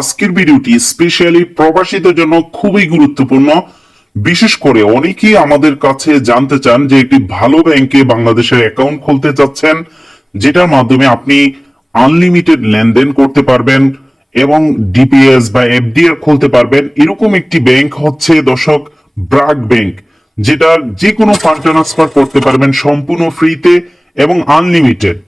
আজকের ভিডিওটি স্পেশালি প্রবাসীদের জন্য খুবই গুরুত্বপূর্ণ। বিশেষ করে অনেকেই আমাদের কাছে জানতে চান যে একটি ভালো ব্যাংকে বাংলাদেশের অ্যাকাউন্ট খুলতে চাচ্ছেন, যেটার মাধ্যমে আপনি আনলিমিটেড লেনদেন করতে পারবেন এবং ডিপিএস বা এফডিআর খুলতে পারবেন। এরকম একটি ব্যাংক হচ্ছে দর্শক ব্র্যাক ব্যাংক, যেটা যে কোনো ফান্ড ট্রান্সফার করতে পারবেন সম্পূর্ণ ফ্রিতে এবং আনলিমিটেড।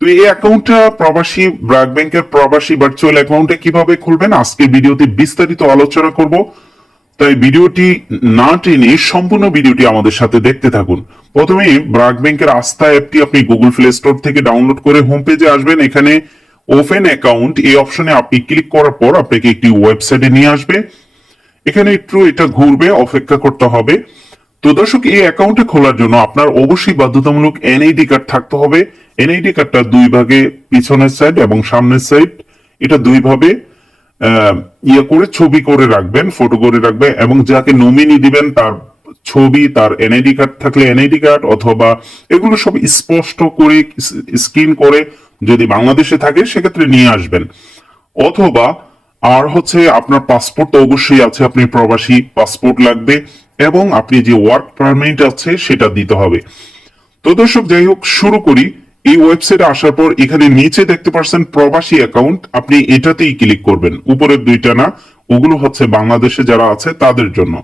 তো এই অ্যাকাউন্টটা প্রবাসী ব্র্যাক ব্যাংকের প্রবাসী ভার্চুয়াল অ্যাকাউন্টে কিভাবে খুলবেন আজকে ভিডিওতে বিস্তারিত আলোচনা করব। তাই ভিডিওটি না টেনে সম্পূর্ণ ভিডিওটি আমাদের সাথে দেখতে থাকুন। প্রথমে ব্র্যাক ব্যাংকের আস্থা অ্যাপটি আপনি গুগল প্লে স্টোর থেকে ডাউনলোড করে হোম পেজে আসবেন। এখানে ওপেন অ্যাকাউন্ট এই অপশনে আপনি ক্লিক করার পর আপনাকে একটি ওয়েবসাইটে নিয়ে আসবে। এখানে একটু এটা ঘুরবে, অপেক্ষা করতে হবে। তো দর্শক, এই অ্যাকাউন্টে খোলার জন্য আপনার অবশ্যই বাধ্যতামূলক এনআইডি কার্ড থাকতে হবে। এনআইডি কার্ডটা দুই ভাগে, পিছনের সাইড এবং সামনের সাইড, এটা দুই ভাবে করে ছবি করে রাখবেন, ফটো করে রাখবেন এবং যাকে নমিনি দিবেন তার ছবি, তার এনআইডি কার্ড থাকলে এনআইডি কার্ড, অথবা এগুলো সব স্পষ্ট করে স্ক্রিন করে যদি বাংলাদেশে থাকে সেক্ষেত্রে নিয়ে আসবেন। অথবা আর হচ্ছে আপনার পাসপোর্ট তো অবশ্যই আছে, আপনি প্রবাসী, পাসপোর্ট লাগবে এবং আপনি যে ওয়ার্ক পারমিট আছে সেটা দিতে হবে। তো দর্শক, যাই হোক, শুরু করি। এই ওয়েবসাইটে আসার পর এখানে নিচে দেখতে পাচ্ছেন প্রবাসী অ্যাকাউন্ট, আপনি এটাতেই ক্লিক করবেন। উপরের দুইটা না, ওগুলো হচ্ছে বাংলাদেশে যারা আছে তাদের জন্য।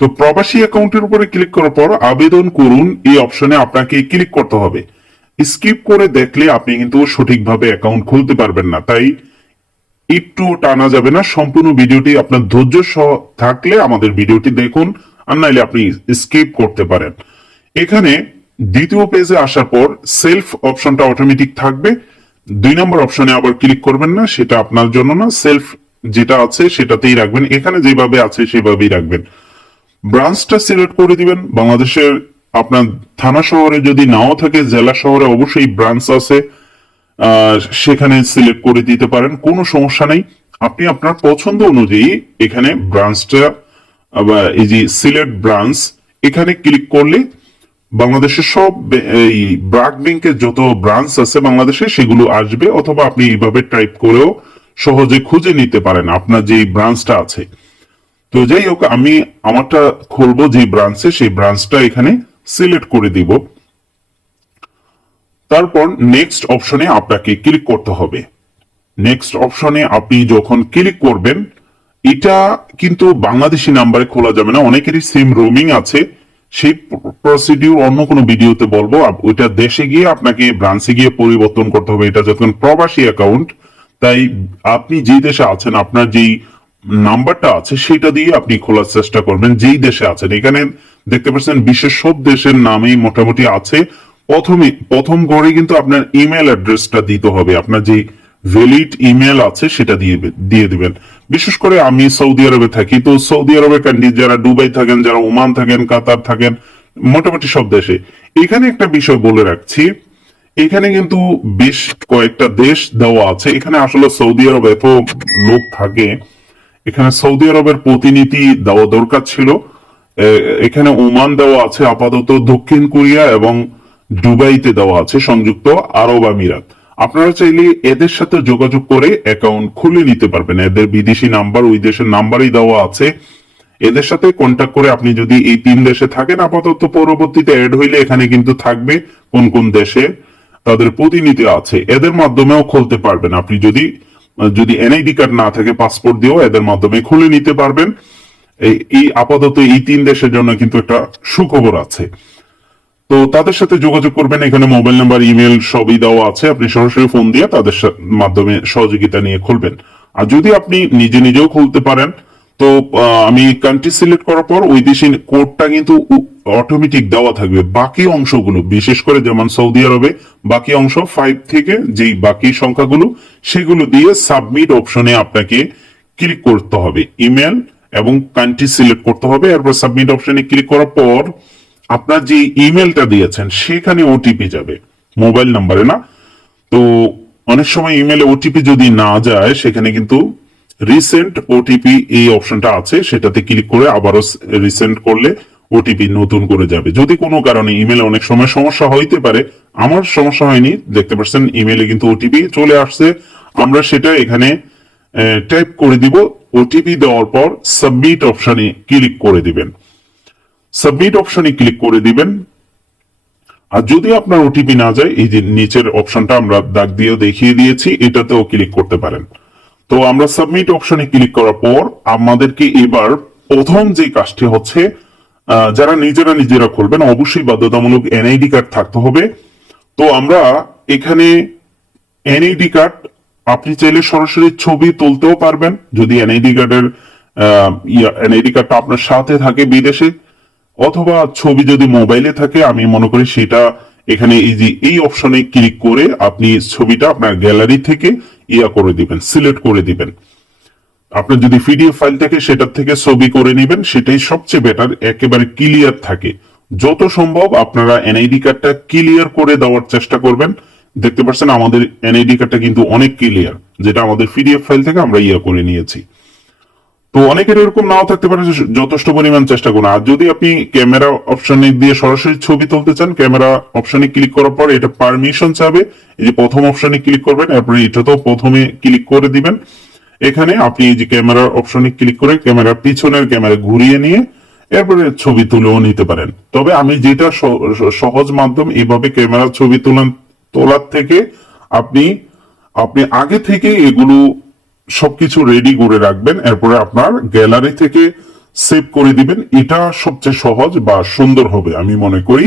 তো প্রবাসী অ্যাকাউন্টের উপরে ক্লিক করার পর আবেদন করুন এই অপশনে আপনাকে ক্লিক করতে হবে। স্কিপ করে দেখলে আপনি কিন্তু সঠিকভাবে অ্যাকাউন্ট খুলতে পারবেন না, তাই একটু টানা যাবে না। সম্পূর্ণ ভিডিওটি আপনার ধৈর্য সহ থাকলে আমাদের ভিডিওটি দেখুন, আর নাইলে আপনি স্কিপ করতে পারেন। এখানে দ্বিতীয় পেজে আসার পর সেলফ অপশনটা অটোমেটিক থাকবে। 2 নম্বর অপশনে আবার ক্লিক করবেন না, সেটা আপনার জন্য না। সেলফ যেটা আছে সেটাতেই রাখবেন, এখানে যেভাবে আছে সেভাবেই রাখবেন। ব্রাঞ্চটা সিলেক্ট করে দিবেন। বাংলাদেশের আপনার থানা শহরে যদি নাও থাকে, জেলা শহরে অবশ্যই ব্রাঞ্চ আছে, সেখানে সিলেক্ট করে দিতে পারেন, কোনো সমস্যা নেই। আপনি আপনার পছন্দ অনুযায়ী এখানে ব্রাঞ্চটা, এই যে সিলেক্ট ব্রাঞ্চ, এখানে ক্লিক করলে বাংলাদেশের সব এই ব্র্যাক ব্যাংকের যত ব্রাঞ্চ আছে বাংলাদেশে সেগুলো আসবে, অথবা আপনি এইভাবে টাইপ করেও সহজে খুঁজে নিতে পারেন আপনার যে ব্রাঞ্চটা আছে। তো যাই হোক, আমি আমারটা খুলবো যে ব্রাঞ্চে, সেই ব্রাঞ্চটা এখানে সিলেক্ট করে দিব। তারপর নেক্সট অপশনে আপনাকে ক্লিক করতে হবে। নেক্সট অপশনে আপনি যখন ক্লিক করবেন, এটা কিন্তু বাংলাদেশি নাম্বারে খোলা যাবে না, অনেকেরই সিম রোমিং আছে। সেই প্রসিডিউর অন্য কোনো ভিডিওতে বলবো। ওইটা দেশে গিয়ে আপনাকে ব্রাঞ্চে গিয়ে পরিবর্তন করতে হবে। এটা যখন প্রবাসী অ্যাকাউন্ট, তাই আপনি যে দেশে আছেন আপনার যেই নাম্বারটা আছে সেটা দিয়ে আপনি খোলার চেষ্টা করবেন, যেই দেশে আছেন। এখানে দেখতে পাচ্ছেন বিশেষ সব দেশের নামেই মোটামুটি আছে। প্রথম ঘরে কিন্তু আপনার ইমেল অ্যাড্রেসটা দিতে হবে, আপনার যে ভ্যালিড ইমেল আছে সেটা দিয়ে দিবেন। বিশেষ করে আমি সৌদি আরবে থাকি, তো সৌদি আরবের কান্ট্রি, যারা দুবাই থাকেন, যারা ওমান থাকেন, কাতার থাকেন, মোটামুটি সব দেশে। এখানে একটা বিষয় বলে রাখছি, এখানে কিন্তু বেশ কয়েকটা দেশ দেওয়া আছে। এখানে আসলে সৌদি আরব এত লোক থাকে, এখানে সৌদি আরবের প্রতিনিধি দেওয়া দরকার ছিল। এখানে ওমান দেওয়া আছে আপাতত, দক্ষিণ কোরিয়া এবং দুবাইতে দেওয়া আছে সংযুক্ত আরব আমিরাত। আপনারা চাইলে এদের সাথে যোগাযোগ করে অ্যাকাউন্ট খুলে নিতে পারবেন। এদের বিদেশি নাম্বার ওই দেশের নাম্বারই দেওয়া আছে। এদের সাথে কন্ট্যাক্ট করে আপনি যদি এই 3 দেশে থাকেন, আপাতত পরবর্তীতে অ্যাড হইলে এখানে কিন্তু থাকবে কোন কোন দেশে তাদের প্রতিনিধি আছে, এদের মাধ্যমেও খুলতে পারবেন। আপনি যদি এনআইডি কার্ড না থাকে, পাসপোর্ট দিয়েও এদের মাধ্যমে খুলে নিতে পারবেন। এই আপাতত এই 3 দেশের জন্য কিন্তু একটা সুখবর আছে। তো তাদের সাথে যোগাযোগ করবেন, এখানে মোবাইল নাম্বার, ইমেল সবই দেওয়া আছে। আপনি সরাসরি ফোন দিয়ে তাদের মাধ্যমে সহযোগিতা নিয়ে খুলবেন। আর যদি আপনি নিজেও খুলতে পারেন, তো আমি কান্ট্রি সিলেক্ট করার পর ওই দেশি কোডটা কিন্তু অটোমেটিক দেওয়া থাকবে। বাকি অংশগুলো, বিশেষ করে যেমন সৌদি আরবে বাকি অংশ 5 থেকে যেই বাকি সংখ্যাগুলো, সেগুলো দিয়ে সাবমিট অপশনে আপনাকে ক্লিক করতে হবে। ইমেল এবং কান্ট্রি সিলেক্ট করতে হবে। এরপর সাবমিট অপশনে ক্লিক করার পর আপনার যে ইমেলটা দিয়েছেন সেখানে ওটিপি যাবে, মোবাইল নাম্বারে না। তো অনেক সময় ইমেলে ওটিপি যদি না যায়, সেখানে কিন্তু রিসেন্ট ওটিপি এই অপশনটা আছে, সেটাতে ক্লিক করে আবারও রিসেন্ট করলে ওটিপি নতুন করে যাবে। যদি কোনো কারণে ইমেলে অনেক সময় সমস্যা হইতে পারে, আমার সমস্যা হয়নি, দেখতে পাচ্ছেন ইমেলে কিন্তু ওটিপি চলে আসছে। আমরা সেটা এখানে টাইপ করে দিব, ওটিপি দেওয়ার পর সাবমিট অপশনে ক্লিক করে দিবেন। সাবমিট অপশনে ক্লিক করে দিবেন। আর যদি আপনার ওটিপি না যায়, এই যে নিচের অপশনটা আমরা দাগ দিয়ে দেখিয়ে দিয়েছি, এটাতেও ক্লিক করতে পারেন। তো আমরা সাবমিট অপশনে ক্লিক করার পর আমাদেরকে এবার প্রথম যে কাজটি হচ্ছে, যারা নিজেরা খুলবেন অবশ্যই বাধ্যতামূলক এনআইডি কার্ড থাকতে হবে। তো আমরা এখানে এনআইডি কার্ড, আপনি চাইলে সরাসরি ছবি তুলতেও পারবেন যদি এনআইডি কার্ডটা আপনার সাথে থাকে বিদেশে, অথবা ছবি যদি মোবাইলে থাকে, আমি মনে করি সেটা এখানে এই অপশনে ক্লিক করে আপনি ছবিটা আপনার গ্যালারি থেকে করে দিবেন, সিলেক্ট করে দিবেন। আপনার যদি পিডিএফ ফাইল থাকে সেটার থেকে ছবি করে নেবেন, সেটাই সবচেয়ে বেটার, একেবারে ক্লিয়ার থাকে। যত সম্ভব আপনারা এনআইডি কার্ডটা ক্লিয়ার করে দেওয়ার চেষ্টা করবেন। দেখতে পাচ্ছেন আমাদের এনআইডি কার্ডটা কিন্তু অনেক ক্লিয়ার, যেটা আমাদের পিডিএফ ফাইল থেকে আমরা করে নিয়েছি। তো অনেকের এরকম নাও থাকতে পারে, যথেষ্ট পরিমাণ চেষ্টা করুন। আর যদি আপনি ক্যামেরা অপশনে দিয়ে সরাসরি ছবি তুলতে চান, ক্যামেরা অপশনে ক্লিক করার পর এটা পারমিশন চাবে, এই যে প্রথম অপশনে ক্লিক করবেন, এরপরে এটাতেও প্রথমে ক্লিক করে দিবেন। এখানে আপনি এই যে ক্যামেরা অপশনে ক্লিক করে ক্যামেরার পিছনের ক্যামেরা ঘুরিয়ে নিয়ে এরপরে ছবি তুলেও নিতে পারেন। তবে আমি যেটা সহজ মাধ্যম, এইভাবে ক্যামেরা ছবি তোলার থেকে আপনি আগে থেকে এগুলো সবকিছু রেডি করে রাখবেন, এরপরে আপনার গ্যালারি থেকে সেভ করে দিবেন। এটা সবচেয়ে সহজ বা সুন্দর হবে আমি মনে করি।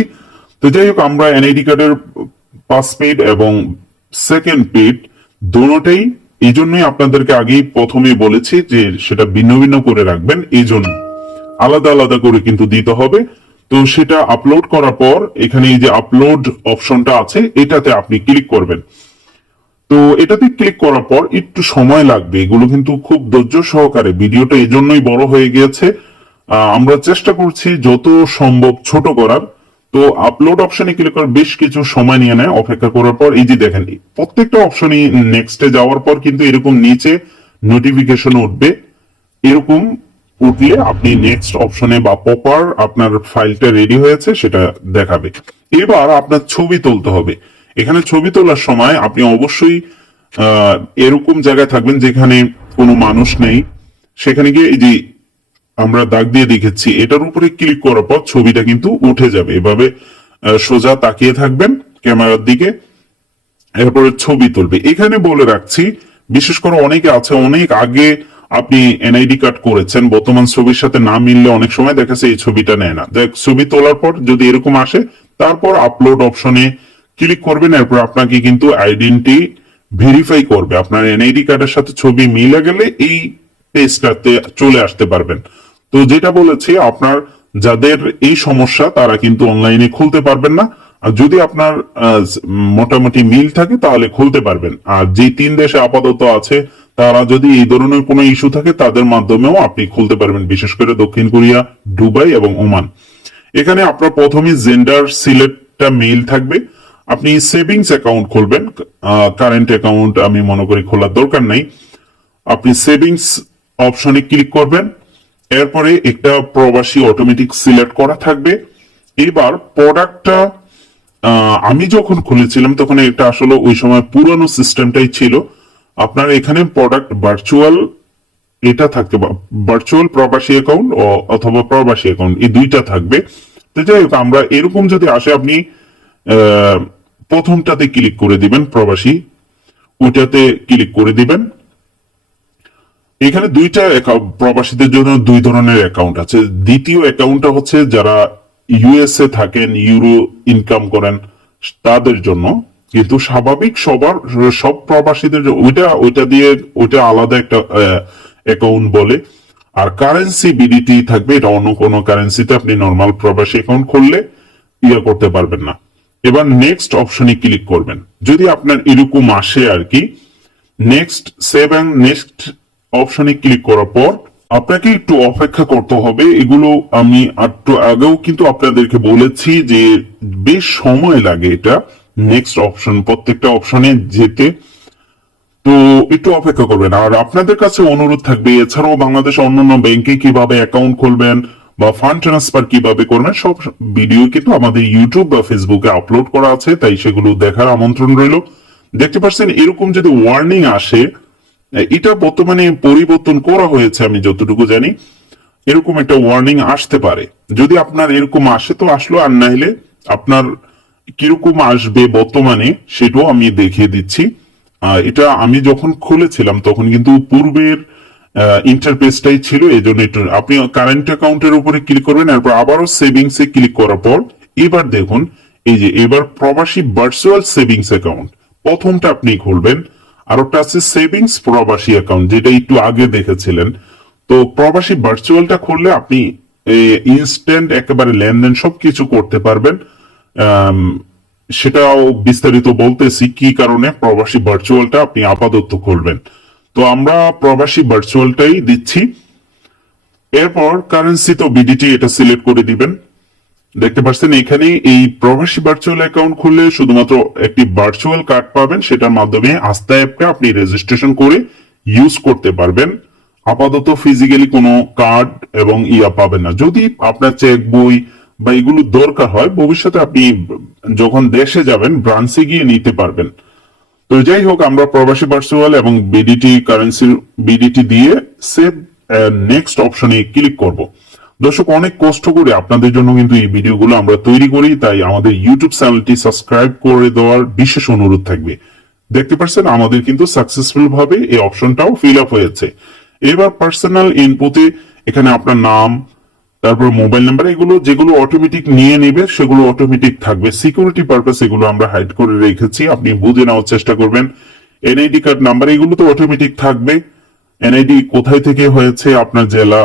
তো যাই হোক, আমরা এনআইডি কার্ডের ফার্স্ট পেড এবং সেকেন্ড পেড দুটোটাই এই জন্যই আপনাদেরকে আগেই প্রথমে বলেছি যে সেটা ভিন্ন ভিন্ন করে রাখবেন, এই জন্য আলাদা আলাদা করে কিন্তু দিতে হবে। তো সেটা আপলোড করার পর এখানে এই যে আপলোড অপশনটা আছে, এটাতে আপনি ক্লিক করবেন। তো এটাতে ক্লিক করার পর একটু সময় লাগবে, এগুলো কিন্তু খুব ধৈর্য সহকারে, ভিডিওটা এই জন্যই বড় হয়ে গিয়েছে। আমরা চেষ্টা করছি যত সম্ভব ছোট করার। তো আপলোড অপশনে ক্লিক করে বেশ কিছু সময় নিয়ে নেয়, অপেক্ষা করার পর এই যে দেখেন প্রত্যেকটা অপশনই নেক্সটে যাওয়ার পর কিন্তু এরকম নিচে নোটিফিকেশন উঠবে। এরকম উঠলে আপনি নেক্সট অপশনে বা প্রপার আপনার ফাইলটা রেডি হয়েছে সেটা দেখাবে। এবার আপনার ছবি তুলতে হবে। এখানে ছবি তোলার সময় আপনি অবশ্যই এরকম জায়গায় থাকবেন যেখানে কোনো মানুষ নেই, সেখানে গিয়ে এই যে আমরা দাগ দিয়ে দেখেছি এটার উপরে ক্লিক করার পর ছবিটা কিন্তু উঠে যাবে। এভাবে সোজা তাকিয়ে থাকবেন ক্যামেরার দিকে, এরপরে ছবি তুলবে। এখানে বলে রাখছি, বিশেষ করে অনেকে আছে অনেক আগে আপনি এনআইডি কার্ড করেছেন, বর্তমান ছবির সাথে না মিললে অনেক সময় দেখাচ্ছে এই ছবিটা নেয় না। দেখ, ছবি তোলার পর যদি এরকম আসে, তারপর আপলোড অপশনে ক্লিক করবেন, এরপর আপনাকে কিন্তু আইডেন্টি ভেরিফাই করবে। আপনার এনআইডি কার্ডের সাথে ছবি মিলে গেলে এই পেজটাতে চলে আসতে পারবেন। তো যেটা বলেছি, আপনার যাদের এই সমস্যা তারা কিন্তু অনলাইনে খুলতে পারবেন না। আর যদি আপনার মোটামুটি মিল থাকে তাহলে খুলতে পারবেন। আর যে 3 দেশে আপাতত আছে, তারা যদি এই ধরনের কোনো ইস্যু থাকে তাদের মাধ্যমেও আপনি খুলতে পারবেন, বিশেষ করে দক্ষিণ কোরিয়া, দুবাই এবং ওমান। এখানে আপনার প্রথমে জেন্ডার সিলেক্টটা মেল থাকবে। আপনি সেভিংস অ্যাকাউন্ট খুলবেন, কারেন্ট অ্যাকাউন্ট আমি মনে করি খোলার দরকার নাই। আপনি সেভিংস অপশনে ক্লিক করবেন, এরপরে একটা প্রবাসী অটোমেটিক সিলেক্ট করা থাকবে। এবার প্রোডাক্টটা আমি যখন খুলেছিলাম তখন এটা আসলে ওই সময় পুরনো সিস্টেমটাই ছিল। আপনার এখানে প্রোডাক্ট ভার্চুয়াল এটা থাকতে, ভার্চুয়াল প্রবাসী অ্যাকাউন্ট অথবা প্রবাসী অ্যাকাউন্ট, এই দুইটা থাকবে। তো যাই হোক, আমরা এরকম যদি আসে আপনি প্রথমটাতে ক্লিক করে দিবেন, প্রবাসী, ওইটাতে ক্লিক করে দিবেন। এখানে দুইটা প্রবাসীদের জন্য 2 ধরনের অ্যাকাউন্ট আছে। দ্বিতীয় অ্যাকাউন্টটা হচ্ছে যারা ইউএসএ থাকেন, ইউরো ইনকাম করেন তাদের জন্য। কিন্তু স্বাভাবিক সব প্রবাসীদের ওইটা আলাদা একটা অ্যাকাউন্ট বলে। আর কারেন্সি বিডিটি থাকবে, এটা অন্য কোনো কারেন্সিতে আপনি নর্মাল প্রবাসী অ্যাকাউন্ট খুললে করতে পারবেন না। এবার নেক্সট অপশনে ক্লিক করবেন যদি আপনার এরকম আসে আর কি। নেক্সট সেভ এন্ড নেক্সট অপশনে ক্লিক করার পর আপনাকে একটু অপেক্ষা করতে হবে। এগুলো আমি একটু আগেও কিন্তু আপনাদেরকে বলেছি যে বেশ সময় লাগে এটা নেক্সট অপশন, প্রত্যেকটা অপশনে যেতে। তো একটু অপেক্ষা করবেন। আর আপনাদের কাছে অনুরোধ থাকবে, এছাড়াও বাংলাদেশ অন্যান্য ব্যাংকে কিভাবে অ্যাকাউন্ট খুলবেন বা ফান্ড ট্রান্সফার কিভাবে করবেন, সব ভিডিও কিন্তু আমাদের ইউটিউব বা ফেসবুকে আপলোড করা আছে, তাই সেগুলো দেখার আমন্ত্রণ রইল। দেখতে পাচ্ছেন এরকম যদি ওয়ার্নিং আসে এটা বর্তমানে পরিবর্তন করা হয়েছে আমি যতটুকু জানি। এরকম একটা ওয়ার্নিং আসতে পারে। যদি আপনার এরকম আসে তো আসলো, আর না হলে আপনার কিরকম আসবে বর্তমানে সেটাও আমি দেখিয়ে দিচ্ছি। এটা আমি যখন খুলেছিলাম তখন কিন্তু পূর্বের ইন্টারফেসটাই ছিল, এই জন্য একটু আপনি কারেন্ট অ্যাকাউন্টের উপরে ক্লিক করবেন, এরপর আবারও সেভিংস এ ক্লিক করার পর এবার দেখুন এই যে এবার প্রবাসী ভার্চুয়াল সেভিংস অ্যাকাউন্ট প্রথমটা আপনি খুলবেন। আর ওটা আছে সেভিংস প্রবাসী অ্যাকাউন্ট, যেটা একটু আগে দেখেছিলেন। তো প্রবাসী ভার্চুয়ালটা খুললে আপনি ইনস্ট্যান্ট একেবারে লেনদেন সবকিছু করতে পারবেন। আম, সেটাও বিস্তারিত বলতেছি কি কারণে প্রবাসী ভার্চুয়ালটা আপনি আপাতত খুলবেন। তো আমরা প্রবাসী ভার্চুয়ালটাই দিচ্ছি। এরপর কারেন্সি তো বিডিটি এটা সিলেক্ট করে দিবেন। দেখতে পাচ্ছেন এখানে এই প্রবাসী ভার্চুয়াল অ্যাকাউন্ট খুললে শুধুমাত্র একটি ভার্চুয়াল কার্ড পাবেন, সেটার মাধ্যমে আস্থা অ্যাপটা আপনি রেজিস্ট্রেশন করে ইউজ করতে পারবেন। আপাতত ফিজিক্যালি কোনো কার্ড এবং ইয়া পাবেন না। যদি আপনার চেক বই বা এগুলো দরকার হয় ভবিষ্যতে আপনি যখন দেশে যাবেন ব্রাঞ্চে গিয়ে নিতে পারবেন। তো যাই হোক, আমরা প্রবাসী ভার্চুয়াল এবং বিডিটি কারেন্সি বিডিটি দিয়ে সেভ নেক্সট অপশনে ক্লিক করব। দর্শক, অনেক কষ্ট করে আপনাদের জন্য কিন্তু এই ভিডিওগুলো আমরা তৈরি করি, তাই আমাদের ইউটিউব চ্যানেলটি সাবস্ক্রাইব করে দেওয়ার বিশেষ অনুরোধ থাকবে। দেখতে পাচ্ছেন আমাদের কিন্তু সাকসেসফুল ভাবে এই অপশনটাও ফিল আপ হয়েছে। এবার পার্সোনাল ইনপুটে এখানে আপনার নাম, তারপর মোবাইল নাম্বার, এগুলো যেগুলো অটোমেটিক নিয়ে নেবে সেগুলো অটোমেটিক থাকবে। সিকিউরিটি পারপাস এগুলো আমরা হাইড করে রেখেছি, আপনি বুঝে নেওয়ার চেষ্টা করবেন। এনআইডি কার্ড নাম্বার এগুলো তো অটোমেটিক থাকবে। এনআইডি কোথায় থেকে হয়েছে, আপনার জেলা,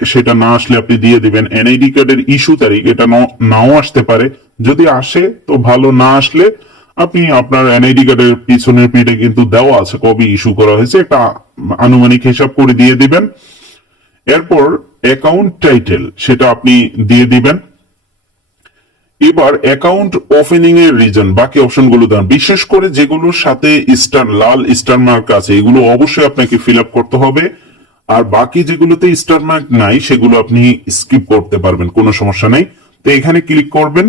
সেটা না আসলে আপনি দিয়ে দিবেন। এনআইডি কার্ডের ইস্যু তারিখ এটা নাও আসতে পারে, যদি আসে তো ভালো, না আসলে আপনি আপনার এনআইডি কার্ডের পিছনের পিঠে কিন্তু দেওয়া আছে কবে ইস্যু করা হয়েছে, একটা আনুমানিক হিসাব করে দিয়ে দিবেন। এরপর অ্যাকাউন্ট টাইটেল সেটা আপনি দিয়ে দিবেন। এবার অ্যাকাউন্ট ওপেনিং এর রিজন বাকি অপশনগুলো দেন, বিশেষ করে যেগুলোর সাথে স্টার লাল স্টার মার্ক আছে এগুলো অবশ্যই আপনাকে ফিল আপ করতে হবে। আর বাকি যেগুলোতে স্টার মার্ক নাই সেগুলো আপনি স্কিপ করতে পারবেন, কোনো সমস্যা নেই। তো এখানে ক্লিক করবেন।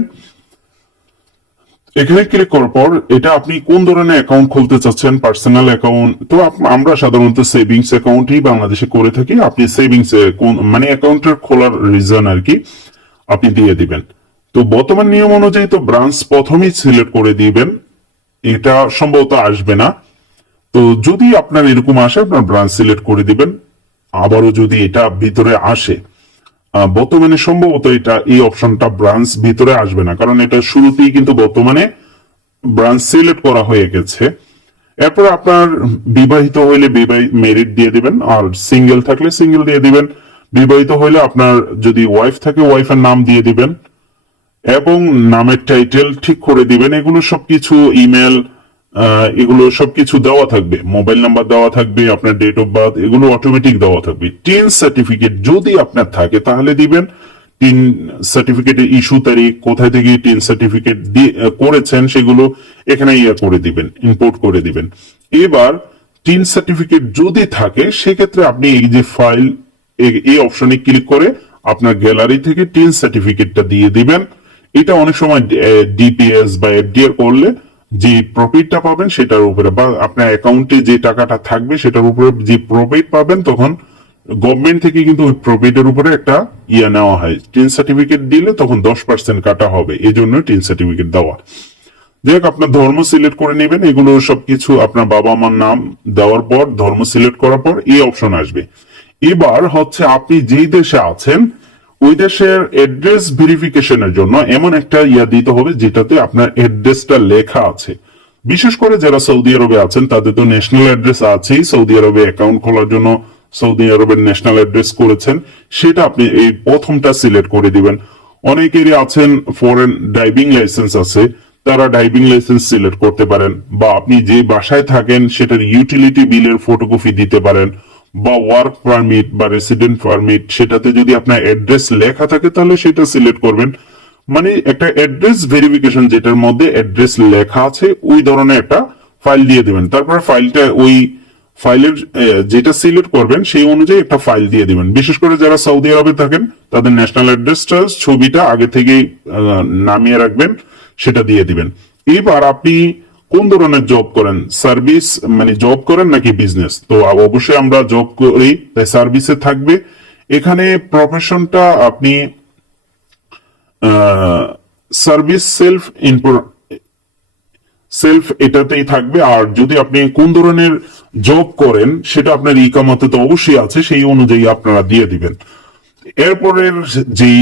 এখানে ক্লিক করার পর এটা আপনি কোন ধরনের অ্যাকাউন্ট খুলতে চাচ্ছেন, পার্সোনাল অ্যাকাউন্ট তো আমরা সাধারণত সেভিংস অ্যাকাউন্টই বাংলাদেশে করে থাকি। আপনি সেভিংস কোন মানে অ্যাকাউন্টের খোলার রিজন আর কি আপনি দিয়ে দিবেন। তো বর্তমান নিয়ম অনুযায়ী তো ব্রাঞ্চ প্রথমেই সিলেক্ট করে দিবেন, এটা সম্ভবত আসবে না। তো যদি আপনার এরকম আসে আপনার ব্রাঞ্চ সিলেক্ট করে দিবেন। আবারও যদি এটা ভিতরে আসে, বর্তমানে সম্ভবত এটা এই অপশনটা ব্রাঞ্চ ভিতরে আসবে না, কারণ এটা শুরুতেই কিন্তু বর্তমানে ব্রাঞ্চ সিলেক্ট করা হয়ে গেছে। এরপর আপনার বিবাহিত হইলে মেরিট দিয়ে দিবেন, আর সিঙ্গেল থাকলে সিঙ্গেল দিয়ে দিবেন। বিবাহিত হইলে আপনার যদি ওয়াইফ থাকে ওয়াইফের নাম দিয়ে দিবেন এবং নামের টাইটেল ঠিক করে দিবেন। এগুলো সবকিছু ইমেল, এগুলো সবকিছু দেওয়া থাকবে, মোবাইল নাম্বার দেওয়া থাকবে, আপনার ডেট অফ বার্থ এগুলো অটোমেটিক দেওয়া থাকবে। টিন সার্টিফিকেট যদি আপনার থাকে তাহলে দিবেন। টিন সার্টিফিকেটের ইস্যু তারিখ, কোথায় থেকে টিন সার্টিফিকেট করেছেন সেগুলো এখানে করে দিবেন, ইম্পোর্ট করে দিবেন। এবার টিন সার্টিফিকেট যদি থাকে সেক্ষেত্রে আপনি এই যে ফাইল এই অপশনে ক্লিক করে আপনার গ্যালারি থেকে টিন সার্টিফিকেটটা দিয়ে দিবেন। এটা অনেক সময় ডিপিএস বা এফডিআর করলে যে প্রফিটটা পাবেন সেটার উপরে বা আপনার অ্যাকাউন্টে যে টাকাটা থাকবে সেটার উপরে যে প্রফিট পাবেন, তখন গভর্নমেন্ট থেকে কিন্তু ওই প্রফিটের উপরে একটা নেওয়া হয়। টিন সার্টিফিকেট দিলে তখন 10% কাটা হবে, এই জন্য টিন সার্টিফিকেট দেওয়া। যাই হোক, আপনার ধর্ম সিলেক্ট করে নেবেন। এগুলো সবকিছু আপনার বাবা মার নাম দেওয়ার পর ধর্ম সিলেক্ট করার পর এই অপশন আসবে। এবার হচ্ছে আপনি যেই দেশে আছেন ওই দেশের অ্যাড্রেস ভেরিফিকেশনের জন্য এমন একটা দিতে হবে যেটাতে আপনার অ্যাড্রেসটা লেখা আছে। বিশেষ করে যারা সৌদি আরবে আছেন তাদের তো ন্যাশনাল অ্যাড্রেস আছেই, সৌদি আরবে অ্যাকাউন্ট খোলার জন্য সৌদি আরবের ন্যাশনাল অ্যাড্রেস করেছেন, সেটা আপনি এই প্রথমটা সিলেক্ট করে দিবেন। অনেকেরই আছেন ফরেন ড্রাইভিং লাইসেন্স আছে, তারা ড্রাইভিং লাইসেন্স সিলেক্ট করতে পারেন, বা আপনি যে বাসায় থাকেন সেটার ইউটিলিটি বিলের ফটোকপি দিতে পারেন, বা ওয়ার্ক পারমিট বা রেসিডেন্ট পারমিট, সেটাতে যদি আপনার অ্যাড্রেস লেখা থাকে তাহলে সেটা সিলেক্ট করবেন। মানে একটা অ্যাড্রেস ভেরিফিকেশন যেটার মধ্যে অ্যাড্রেস লেখা আছে ওই ধরনের একটা ফাইল দিয়ে দিবেন। তারপর ফাইলটা ওই ফাইলের যেটা সিলেক্ট করবেন সেই অনুযায়ী একটা ফাইল দিয়ে দিবেন। বিশেষ করে যারা সৌদি আরবে থাকেন তাদের ন্যাশনাল অ্যাড্রেসটা ছবিটা আগে থেকেই নামিয়ে রাখবেন, সেটা দিয়ে দিবেন। এবার আপনি কোন ধরনের জব করেন, সার্ভিস মানে জব করেন নাকি বিজনেস। তো অবশ্যই আমরা জব করি, তাই সার্ভিসে থাকবে। এখানে প্রফেশনটা আপনি সার্ভিস সেলফ এটাতেই থাকবে। আর যদি আপনি কোন ধরনের জব করেন সেটা আপনার ই কামাতে তো অবশ্যই আছে, সেই অনুযায়ী আপনারা দিয়ে দিবেন। এরপরের যেই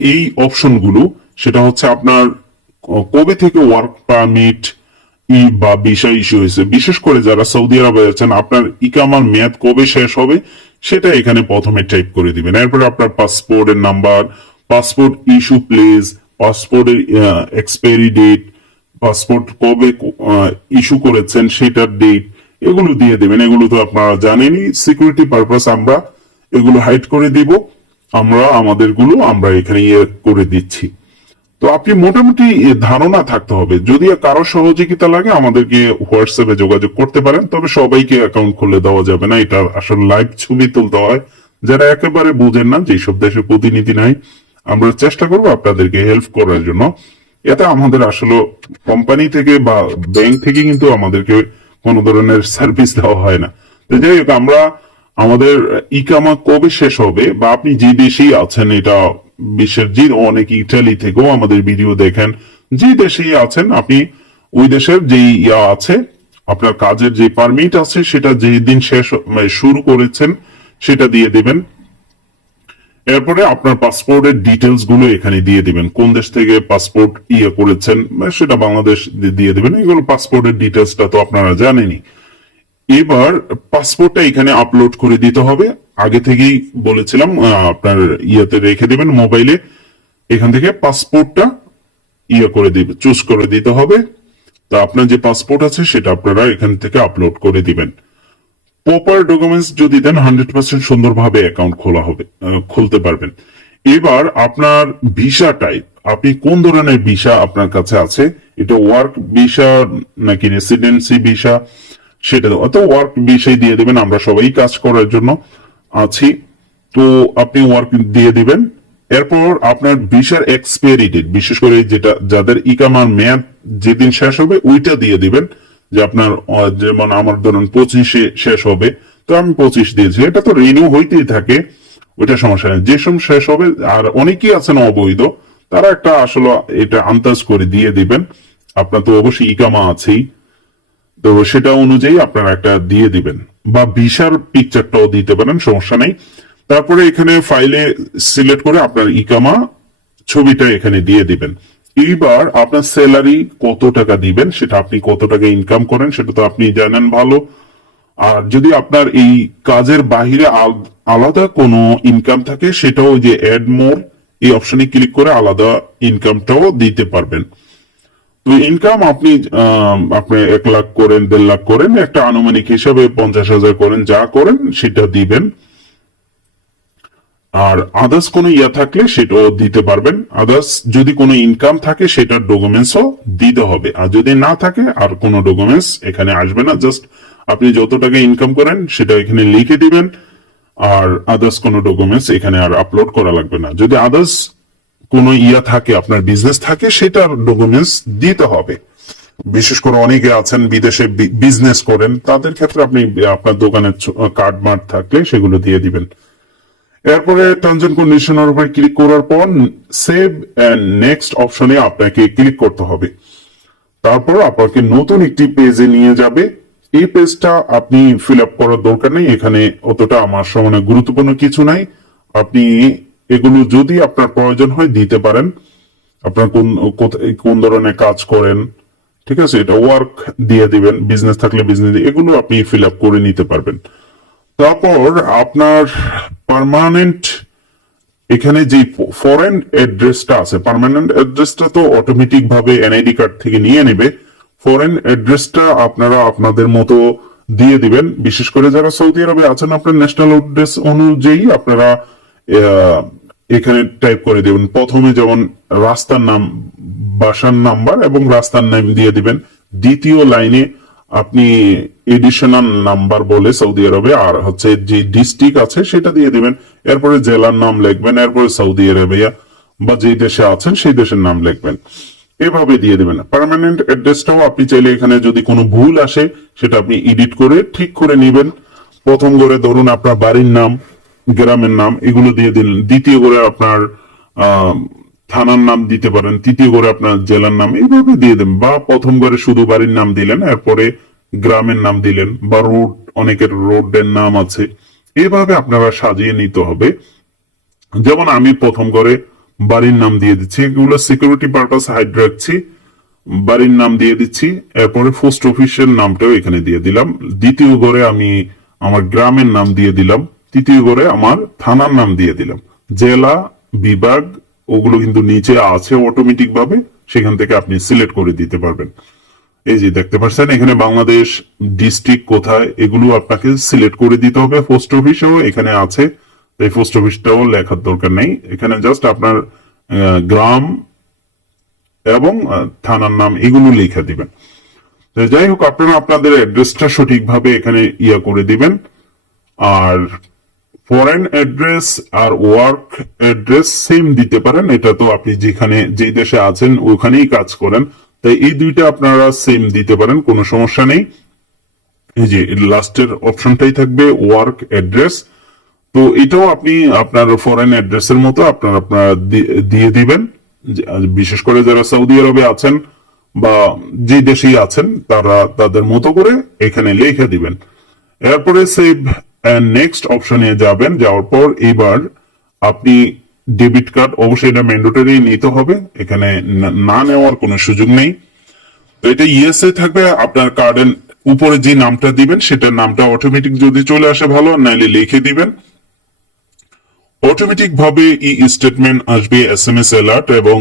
এই অপশনগুলো, সেটা হচ্ছে আপনার কবে থেকে ওয়ার্ক পারমিট বা ভিসা ইস্যু হয়েছে। বিশেষ করে যারা সৌদি আরবে আছেন, আপনার ইকামার মেয়াদ কবে শেষ হবে সেটা এখানে প্রথমে টাইপ করে দিবেন। এরপরে আপনার পাসপোর্টের নাম্বার, পাসপোর্ট ইস্যু প্লেস, পাসপোর্টের এক্সপায়ারি ডেট, পাসপোর্ট কবে ইস্যু করেছেন সেটার ডেট, এগুলো দিয়ে দেবেন। এগুলো তো আপনারা জানেনই, সিকিউরিটি পারপাস আমরা এগুলো হাইড করে দিব। আমরা এখানে করে দিচ্ছি। তো আপনি মোটামুটি ধারণা থাকতে হবে। যদি কারো সহযোগিতা লাগে আমাদেরকে হোয়াটসঅ্যাপে যোগাযোগ করতে পারেন, তবে সবাইকে অ্যাকাউন্ট খুলে দেওয়া যাবে না, এটা আসলে লাইভ ছবি তুলতে হয়। যারা একেবারে বুঝেন না, যেসব দেশে প্রতিনিধি নাই, আমরা চেষ্টা করবো আপনাদেরকে হেল্প করার জন্য। এটা আমাদের আসলে কোম্পানি থেকে বা ব্যাংক থেকে কিন্তু আমাদেরকে কোনো ধরনের সার্ভিস দেওয়া হয় না। তো যাই হোক, আমরা আমাদের ইকামা কবে শেষ হবে, বা আপনি যে দেশেই আছেন, এটা বিশ্বের যে অনেক ইটালি থেকেও আমাদের ভিডিও দেখেন, যে দেশেই আছেন আপনি ওই দেশের যে আছে, আপনার কাজের যে পারমিট আছে সেটা যেদিন শুরু করেছেন সেটা দিয়ে দিবেন। এরপরে আপনার পাসপোর্টের ডিটেলস গুলো এখানে দিয়ে দিবেন। কোন দেশ থেকে পাসপোর্ট করেছেন সেটা বাংলাদেশ দিয়ে দিবেন। এগুলো পাসপোর্টের ডিটেলসটা তো আপনারা জানেনই। এবার পাসপোর্টটা এখানে আপলোড করে দিতে হবে। আগে থেকেই বলেছিলাম, আপনার ইয়েতে রেখে দিবেন মোবাইলে। এখান থেকে পাসপোর্টটা চুজ করে দিতে হবে। তো আপনার যে পাসপোর্ট আছে সেটা আপনারা এখান থেকে আপলোড করে দিবেন। প্রপার ডকুমেন্টস যদি দেন 100% সুন্দরভাবে অ্যাকাউন্ট খুলতে পারবেন। এবার আপনার ভিসা টাইপ, আপনি কোন ধরনের ভিসা আপনার কাছে আছে, এটা ওয়ার্ক ভিসা নাকি রেসিডেন্সি ভিসা, সেটা অত ওয়ার্ক ভিসাই দিয়ে দেবেন। আমরা সবাই কাজ করার জন্য আছি, তো আপনি ওয়ার্ক দিয়ে দিবেন। এরপর আপনার ভিসার এক্সপায়ারি ডেট, বিশেষ করে যাদের ইকামার মেয়াদ যেদিন শেষ হবে ওইটা দিয়ে দিবেন। যে আপনার যেমন আমার ধরুন 25-এ শেষ হবে, তো আমি 25 দিয়েছি। এটা তো রিনিউ হইতেই থাকে, ওইটা সমস্যা নেই। যে সময় শেষ হবে, আর অনেকেই আছেন অবৈধ, তারা একটা আসলে এটা আন্দাজ করে দিয়ে দিবেন। আপনার তো অবশ্যই ইকামা আছেই, তো সেটা অনুযায়ী আপনারা একটা দিয়ে দিবেন, বা ভিসার পিকচারটাও দিতে পারেন, সমস্যা নেই। তারপরে এখানে ফাইলে সিলেক্ট করে আপনার ইকামা ছবিটা এখানে দিয়ে দিবেন। এইবার আপনার স্যালারি কত টাকা দিবেন, সেটা আপনি কত টাকা ইনকাম করেন সেটা তো আপনি জানেন ভালো। আর যদি আপনার এই কাজের বাহিরে আলাদা কোনো ইনকাম থাকে, সেটাও ওই যে অ্যাড মোর এই অপশনে ক্লিক করে আলাদা ইনকামটাও দিতে পারবেন। তো ইনকাম আপনি 1 লাখ করেন, 1.5 লাখ করেন, একটা আনুমানিক হিসাবে 50,000 করেন, যা করেন সেটা দিবেন। আর আদার্স কোনো থাকলে সেটাও দিতে পারবেন। আদার্স যদি কোনো ইনকাম থাকে সেটার ডকুমেন্টসও দিতে হবে। আর যদি না থাকে, আর কোনো ডকুমেন্টস এখানে আসবে না। জাস্ট আপনি যত টাকা ইনকাম করেন সেটা এখানে লিখে দিবেন, আর আদার্স কোনো ডকুমেন্টস এখানে আর আপলোড করা লাগবে না। যদি আদার্স কোনো থাকে, আপনার বিজনেস থাকে, সেটার ডকুমেন্টস দিতে হবে। বিশেষ করে অনেকে আছেন বিদেশে বিজনেস করেন, তাদের ক্ষেত্রে আপনি আপনার দোকানের কার্ড মার্ট থাকলে সেগুলো দিয়ে দিবেন। এরপরে টার্মস এন্ড কন্ডিশনের উপরে ক্লিক করার পর সেভ এন্ড নেক্সট অপশনে আপনাকে ক্লিক করতে হবে। তারপর আপনাকে নতুন একটি পেজে নিয়ে যাবে। এই পেজটা আপনি ফিল আপ করার দরকার নেই, এখানে অতটা আমার সমানে গুরুত্বপূর্ণ কিছু নাই। আপনি এগুলো যদি আপনার প্রয়োজন হয় দিতে পারেন, আপনার কোন ধরনের কাজ করেন, ঠিক আছে, এটা ওয়ার্ক দিয়ে দিবেন। বিজনেস থাকলে বিজনেস, এগুলো আপনি ফিল আপ করে নিতে পারবেন। তারপর আপনার পার্মানেন্ট এখানে যে ফরেন অ্যাড্রেসটা আছে, পার্মানেন্ট অ্যাড্রেসটা তো অটোমেটিক ভাবে এনআইডি কার্ড থেকে নিয়ে নেবে। ফরেন অ্যাড্রেসটা আপনারা আপনাদের মতো দিয়ে দিবেন। বিশেষ করে যারা সৌদি আরবে আছেন, আপনার ন্যাশনাল অ্যাড্রেস অনুযায়ী আপনারা এখানে টাইপ করে দেবেন। প্রথমে যেমন রাস্তার নাম, বাসার নাম্বার এবং রাস্তার নাম দিয়ে দিবেন। দ্বিতীয় লাইনে আপনি এডিশনাল নাম্বার বলে সৌদি আরবে, আর হচ্ছে যে ডিস্ট্রিক্ট আছে সেটা দিয়ে দিবেন। এরপরে জেলার নাম লিখবেন, এরপরে সৌদি আরবিয়া বা যে দেশে আছেন সেই দেশের নাম লিখবেন। এভাবে দিয়ে দেবেন। পার্মানেন্ট অ্যাড্রেসটাও আপনি চাইলে এখানে যদি কোনো ভুল আসে সেটা আপনি এডিট করে ঠিক করে নেবেন। প্রথম করে ধরুন আপনার বাড়ির নাম, গ্রামের নাম এগুলো দিয়ে দিলেন, দ্বিতীয় করে আপনার আহ থানার নাম দিতে পারেন, তৃতীয় করে আপনার জেলার নাম এইভাবে দিয়ে দেন, বা প্রথম করে শুধু বাড়ির নাম দিলেন, এরপরে গ্রামের নাম দিলেন, বা রোড, অনেকের রোডের নাম আছে, এইভাবে আপনারা সাজিয়ে নিতে হবে। যেমন আমি প্রথম করে বাড়ির নাম দিয়ে দিচ্ছি, এগুলো সিকিউরিটি পারপাস হাইড রাখছি, বাড়ির নাম দিয়ে দিচ্ছি, এরপরে পোস্ট অফিসের নামটাও এখানে দিয়ে দিলাম, দ্বিতীয় করে আমি আমার গ্রামের নাম দিয়ে দিলাম, তৃতীয় করে আমার থানার নাম দিয়ে দিলাম, জেলা, বিভাগ ওগুলো কিন্তু নিচে আছে অটোমেটিক ভাবে, সেখান থেকে আপনি সিলেক্ট করে দিতে পারবেন। এই যে দেখতে পাচ্ছেন এখানে বাংলাদেশ ডিস্ট্রিক্ট কোথায় এগুলো আপনাকে সিলেক্ট করে দিতে হবে। পোস্ট অফিসও এখানে আছে, এই পোস্ট অফিসটাও লেখার দরকার নেই, এখানে জাস্ট আপনার গ্রাম এবং থানার নাম এগুলো লিখে দিবেন। যাই হোক, আপনারা আপনাদের অ্যাড্রেসটা সঠিকভাবে এখানে করে দিবেন। আর ফরেন অ্যাড্রেস আর ওয়ার্ক অ্যাড্রেস সেম দিতে পারেন, এটা তো আপনি যেখানে যে দেশে আছেন ওখানেই কাজ করেন, তাই এই দুইটা আপনারা সেম দিতে পারেন, কোনো সমস্যা নেই। এই যে লাস্টের অপশনটাই থাকবে ওয়ার্ক অ্যাড্রেস, তো এটাও আপনি আপনার ফরেন অ্যাড্রেসের মতো আপনার দিয়ে দিবেন। বিশেষ করে যারা সৌদি আরবে আছেন বা যে দেশেই আছেন তারা তাদের মতো করে এখানে লিখে দিবেন। এরপরে সেভ এন্ড নেক্সট অপশনে যাবেন, যাওয়ার পর এবার আপনি ডেবিট কার্ড, অবশ্যই এটা ম্যান্ডেটরি নিতে হবে, এখানে না নেওয়ার কোনো সুযোগ নেই। তো এটা ইএসএ থাকবে, আপনার কার্ডের উপরে যে নামটা দিবেন সেটার নামটা অটোমেটিক যদি চলে আসে ভালো, নাইলে লিখে দিবেন। অটোমেটিক ভাবে ই স্টেটমেন্ট আসবে, এসএমএস অ্যালার্ট এবং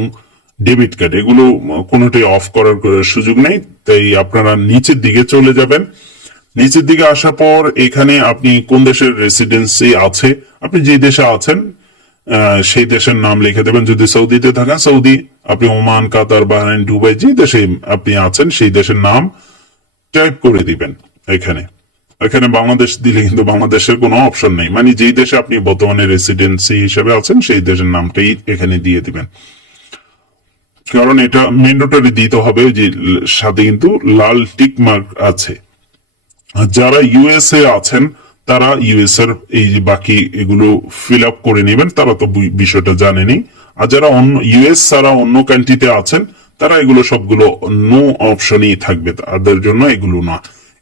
ডেবিট কার্ড এগুলো কোনোটাই অফ করার সুযোগ নেই। তাই আপনারা নিচের দিকে চলে যাবেন, নিচের দিকে আসার পর এখানে আপনি কোন দেশের রেসিডেন্সি আছে, আপনি যে দেশে আছেন সেই দেশের নাম লিখে দেবেন। যদি সৌদিতে থাকেন সৌদি, আপনি ওমান, কাতার, বাহরাইন, দুবাই যে দেশে আপনি আছেন সেই দেশের নাম টাইপ করে দিবেন। এখানে এখানে বাংলাদেশ দিলে কিন্তু বাংলাদেশের কোনো অপশন নেই, মানে যেই দেশে আপনি বর্তমানে রেসিডেন্সি হিসেবে আছেন সেই দেশের নামটাই এখানে দিয়ে দিবেন, কারণ এটা ম্যান্ডেটরি দিতে হবে, যে সাথে কিন্তু লাল টিক মার্ক আছে। যারা ইউএসএ আছেন তারা ইউএস এর এই যে বাকি এগুলো ফিল আপ করে নেবেন, তারা তো বিষয়টা জানেনি। আর যারা অন্য ইউএস ছাড়া অন্য কান্ট্রিতে আছেন তারা এগুলো সবগুলো নো অপশনই থাকবে, তাদের জন্য এগুলো না,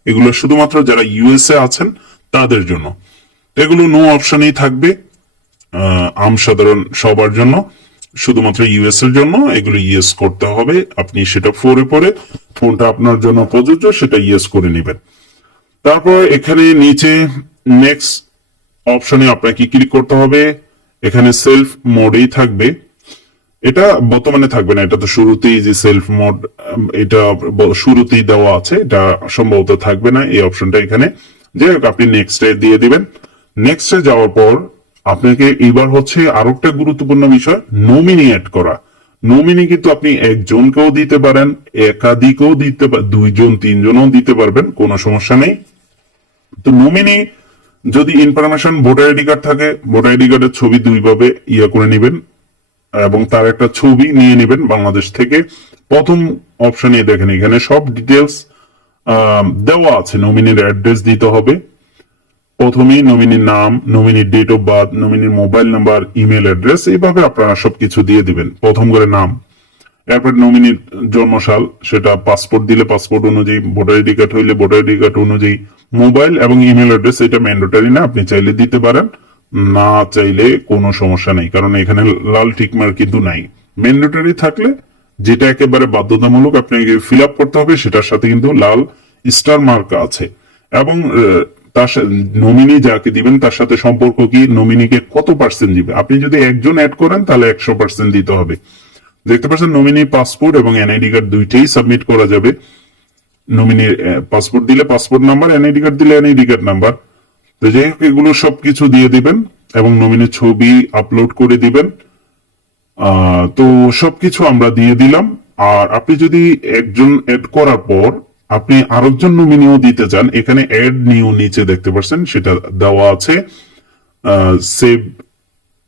এগুলো শুধুমাত্র যারা ইউএসএ আছেন তাদের জন্য এগুলো নো অপশনই থাকবে। আম সাধারণ সবার জন্য, শুধুমাত্র ইউএস এর জন্য এগুলো ইয়েস করতে হবে। আপনি সেটা ফোরে পরে কোনটা আপনার জন্য প্রযোজ্য সেটা ইয়েস করে নেবেন। তারপর এখানে নিচে নেক্সট অপশনে আপনাকে ক্লিক করতে হবে, এখানে সেলফ মোডেই থাকবে, এটা বর্তমানে থাকবে না, এটা তো শুরুতেই যে সেলফ মোড এটা শুরুতেই দেওয়া আছে, এটা সম্ভবত থাকবে না এই অপশনটা এখানে। যাই হোক, আপনি নেক্সটে দিয়ে দিবেন। নেক্সটে যাওয়ার পর আপনাকে এবার হচ্ছে আরো একটা গুরুত্বপূর্ণ বিষয়, নমিনি অ্যাড করা। নমিনি কিন্তু আপনি একজনকেও দিতে পারেন, একাধিকও দিতে পারেন, দুইজন তিনজনও দিতে পারবেন, কোনো সমস্যা নেই। তো নমিনি যদি ইনফরমেশন ভোটার আইডি কার্ড থাকে, ভোটার আইডি কার্ডের ছবি দুইভাবে করে নেবেন এবং তার একটা ছবি নিয়ে নেবেন বাংলাদেশ থেকে। প্রথম অপশনে দেখেন এখানে সব ডিটেলস দেওয়া আছে, নমিনির অ্যাড্রেস দিতে হবে প্রথমেই, নমিনির নাম, নমিনির ডেট অফ বার্থ, নমিনির মোবাইল নাম্বার, ইমেল অ্যাড্রেস, এইভাবে আপনারা সবকিছু দিয়ে দিবেন। প্রথম করে নাম, এরপর নমিনির জন্মসাল, সেটা পাসপোর্ট দিলে পাসপোর্ট অনুযায়ী, ভোটার আইডি কার্ড হইলে ভোটার আইডি কার্ড অনুযায়ী, মোবাইল এবং ইমেল অ্যাড্রেস এটা ম্যান্ডেটরি না, আপনি চাইলে দিতে পারেন, না চাইলে কোনো সমস্যা নেই, কারণ এখানে লাল টিক মার্ক কিন্তু নাই। ম্যান্ডেটরি থাকলে যেটা একেবারে বাধ্যতামূলক আপনাকে ফিল আপ করতে হবে সেটার সাথে কিন্তু লাল স্টার মার্ক আছে। এবং তার নমিনি যাকে দিবেন তার সাথে সম্পর্ক কি, নমিনিকে কত পার্সেন্ট দিবে, আপনি যদি একজন অ্যাড করেন তাহলে 100% দিতে হবে। দেখতে পাচ্ছেন নমিনি পাসপোর্ট এবং এনআইডি কার্ড দুইটাই সাবমিট করা যাবে। নমিনির পাসপোর্ট দিলে পাসপোর্ট নাম্বার, এনআইডি কার্ড দিলে এনআইডি কার্ড নাম্বার। তো যাই হোক, এগুলো সবকিছু দিয়ে দিবেন এবং নমিনির ছবি আপলোড করে দিবেন। তো সবকিছু আমরা দিয়ে দিলাম। আর আপনি যদি একজন এড করার পর আপনি আরেকজন নমিনিও দিতে চান, এখানে এড নিউ নিচে দেখতে পাচ্ছেন সেটা দেওয়া আছে, সেভ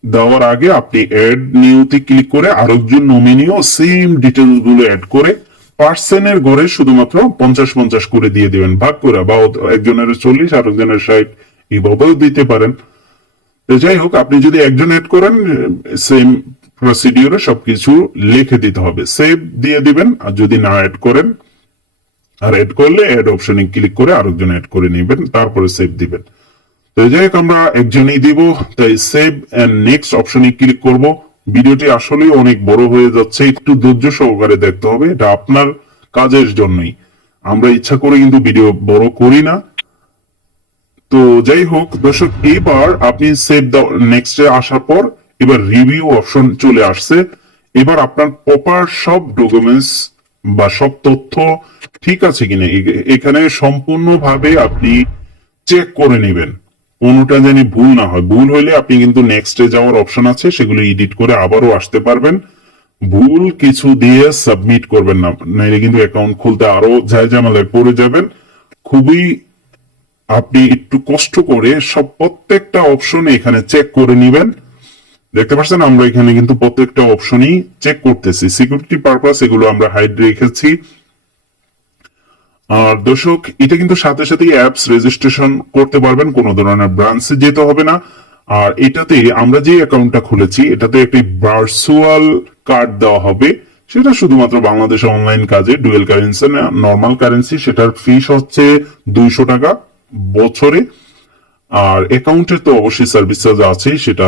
দেওয়ার আগে আপনি অ্যাড নিউতে ক্লিক করে আরেকজন নমিনিও সেম ডিটেলস গুলো অ্যাড করে পার্সেন্টের ঘরে শুধুমাত্র 50-50 করে দিয়ে দিবেন ভাগ করে, বা একজনের 40 আরেকজনের 60 এইভাবেও দিতে পারেন। তো যাই হোক, আপনি যদি একজন অ্যাড করেন সেম প্রসিডিওরে সবকিছু লিখে দিতে হবে, সেভ দিয়ে দিবেন। আর যদি না অ্যাড করেন, আর অ্যাড করলে অ্যাড অপশনে ক্লিক করে আরেকজন অ্যাড করে নেবেন, তারপরে সেভ দিবেন। তো যাই হোক, আমরা একজনই দিব, তাই সেভ এন্ড নেক্সট অপশনে ক্লিক করব। ভিডিওটি আসলে অনেক বড় হয়ে যাচ্ছে, একটু ধৈর্য সহকারে দেখতে হবে, এটা আপনার কাজের জন্যই, আমরা ইচ্ছা করে কিন্তু ভিডিও বড় করি না। তো যাই হোক দর্শক, এবার আপনি সেভ দাও নেক্সটে আসার পর এবার রিভিউ অপশন চলে আসছে। এবার আপনার প্রপার সব ডকুমেন্টস বা সব তথ্য ঠিক আছে কিনা এখানে সম্পূর্ণভাবে আপনি চেক করে নেবেন, কোনোটা জানি ভুল না হয়। ভুল হইলে আপনি কিন্তু নেক্সটে যাওয়ার অপশন আছে, সেগুলো এডিট করে আবারও আসতে পারবেন। ভুল কিছু দিয়ে সাবমিট করবেন না, নাইলে কিন্তু অ্যাকাউন্ট খুলতে আরো ঝামেলায় পড়ে যাবেন। খুবই আপনি একটু কষ্ট করে সব প্রত্যেকটা অপশন এখানে চেক করে নেবেন। দেখতে পাচ্ছেন আমরা এখানে কিন্তু প্রত্যেকটা অপশনই চেক করতেছি, সিকিউরিটি পারপাস এগুলো আমরা হাইড রেখেছি। আর দর্শক, এটা কিন্তু সাথে সাথে অ্যাপস রেজিস্ট্রেশন করতে পারবেন, কোনো ধরনের ব্রাঞ্চে যেতে হবে না। আর এটাতে আমরা যে অ্যাকাউন্টটা খুলেছি এটাতে একটি ভার্চুয়াল কার্ড দেওয়া হবে, সেটা শুধুমাত্র বাংলাদেশে অনলাইন কাজে ডুয়েল কারেন্সি না নর্মাল কারেন্সি, সেটার ফিস হচ্ছে 200 টাকা বছরে। আর অ্যাকাউন্টের তো অবশ্যই সার্ভিস চার্জ আছেই, সেটা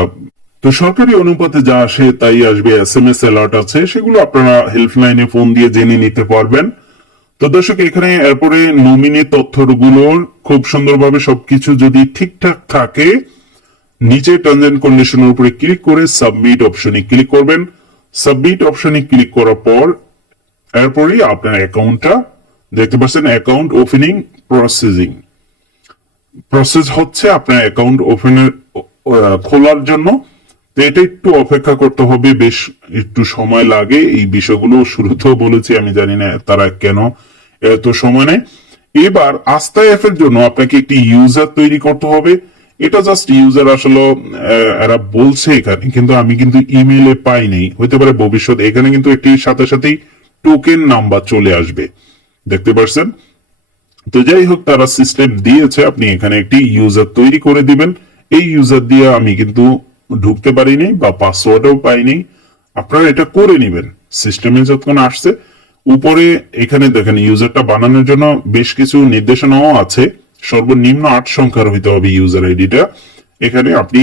তো সরকারি অনুপাতে যা আসে তাই আসবে। SMS অ্যালার্ট আছে, সেগুলো আপনারা হেল্পলাইনে ফোন দিয়ে জেনে নিতে পারবেন। তো দর্শক, এখানে এরপরে নমিনি তথ্যগুলোর খুব সুন্দরভাবে সবকিছু যদি ঠিকঠাক থাকে, নিচে টার্মস এন্ড কন্ডিশনের উপরে ক্লিক করে সাবমিট অপশনে ক্লিক করবেন। সাবমিট অপশনে ক্লিক করার পর এরপরেই আপনার অ্যাকাউন্টটা দেখতে পাচ্ছেন, অ্যাকাউন্ট ওপেনিং প্রসেস হচ্ছে আপনার অ্যাকাউন্ট ওপেনের খোলার জন্য। তো এটা একটু অপেক্ষা করতে হবে, বেশ একটু সময় লাগে। এই বিষয়গুলো শুরুতেও বলেছি, আমি জানি না তারা কেন এত সময় নেয়। এবার আস্থা অ্যাপ এর জন্য আপনাকে একটি ইউজার তৈরি করতে হবে। এটা জাস্ট ইউজার আসলে এরা বলছে এখানে, কিন্তু আমি কিন্তু ইমেইলে পাই নাই, হইতে পারে ভবিষ্যতে। এখানে কিন্তু একটি সাথে সাথেই টোকেন নাম্বার চলে আসবে, দেখতে পাচ্ছেন। তো যাই হোক, তারা সিস্টেম দিয়েছে, আপনি এখানে একটি ইউজার তৈরি করে দিবেন। এই ইউজার দিয়ে আমি কিন্তু ঢুকতে পারিনি বা পাসওয়ার্ডও পাইনি, আপনারা এটা করে নেবেন। সিস্টেমে যতক্ষণ আসছে উপরে এখানে দেখেন ইউজারটা বানানোর জন্য বেশ কিছু নির্দেশনাও আছে। সর্বনিম্ন 8 সংখ্যার হইতে হবে ইউজার আইডিটা। এখানে আপনি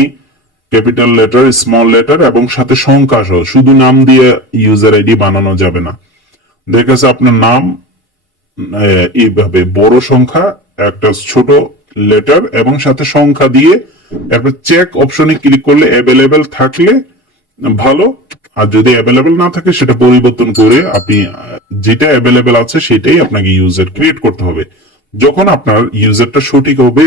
ক্যাপিটাল লেটার, স্মল লেটার এবং সাথে সংখ্যা সহ, শুধু নাম দিয়ে ইউজার আইডি বানানো যাবে না। দেখা যাচ্ছে আপনার নাম এইভাবে বড় সংখ্যা, একটা ছোট লেটার এবং সাথে সংখ্যা দিয়ে এরপর চেক অপশনে ক্লিক করলে অ্যাভেলেবেল থাকলে ভালো, আর যদি অ্যাভেলেবেল না থাকে সেটা পরিবর্তন করে আপনি যেটা অ্যাভেলেবেল আছে সেটাই আপনাকে ইউজার ক্রিয়েট করতে হবে। যখন আপনার ইউজারটা সঠিক হবে,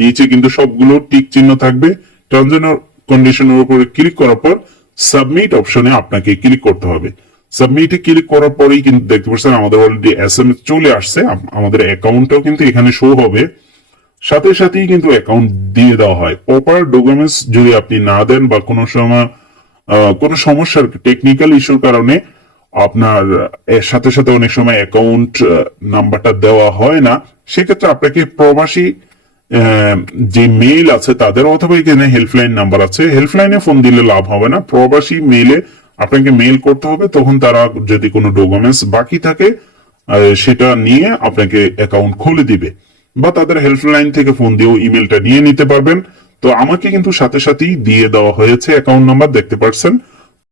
নিচে কিন্তু সবগুলো টিক চিহ্ন থাকবে। টার্মস এন্ড কন্ডিশনের উপরে ক্লিক করার পর সাবমিট অপশনে আপনাকে ক্লিক করতে হবে। সাবমিটে ক্লিক করার পরেই কিন্তু দেখতে পাচ্ছেন আমাদের অলরেডি SMS চলে আসছে, আমাদের অ্যাকাউন্টটাও কিন্তু এখানে শো হবে। সাথে সাথেই কিন্তু অ্যাকাউন্ট দিয়ে দেওয়া হয়। প্রপার ডকুমেন্টস যদি আপনি না দেন বা কোনো সময় কোনো সমস্যার টেকনিক্যাল ইস্যুর কারণে আপনার এর সাথে সাথে অনেক সময় অ্যাকাউন্ট নাম্বারটা দেওয়া হয় না, সেক্ষেত্রে আপনাকে প্রবাসী যে মেইল আছে তাদের, অথবা এখানে হেল্পলাইন নাম্বার আছে, হেল্পলাইনে ফোন দিলে লাভ হবে না, প্রবাসী মেইলে আপনাকে মেইল করতে হবে। তখন তারা যদি কোনো ডকুমেন্টস বাকি থাকে সেটা নিয়ে আপনাকে অ্যাকাউন্ট খুলে দিবে, বা তাদের হেল্পলাইন থেকে ফোন দিয়েও ইমেলটা নিয়ে নিতে পারবেন। তো আমাকে কিন্তু সাথে সাথেই দিয়ে দেওয়া হয়েছে অ্যাকাউন্ট নাম্বার, দেখতে পাচ্ছেন।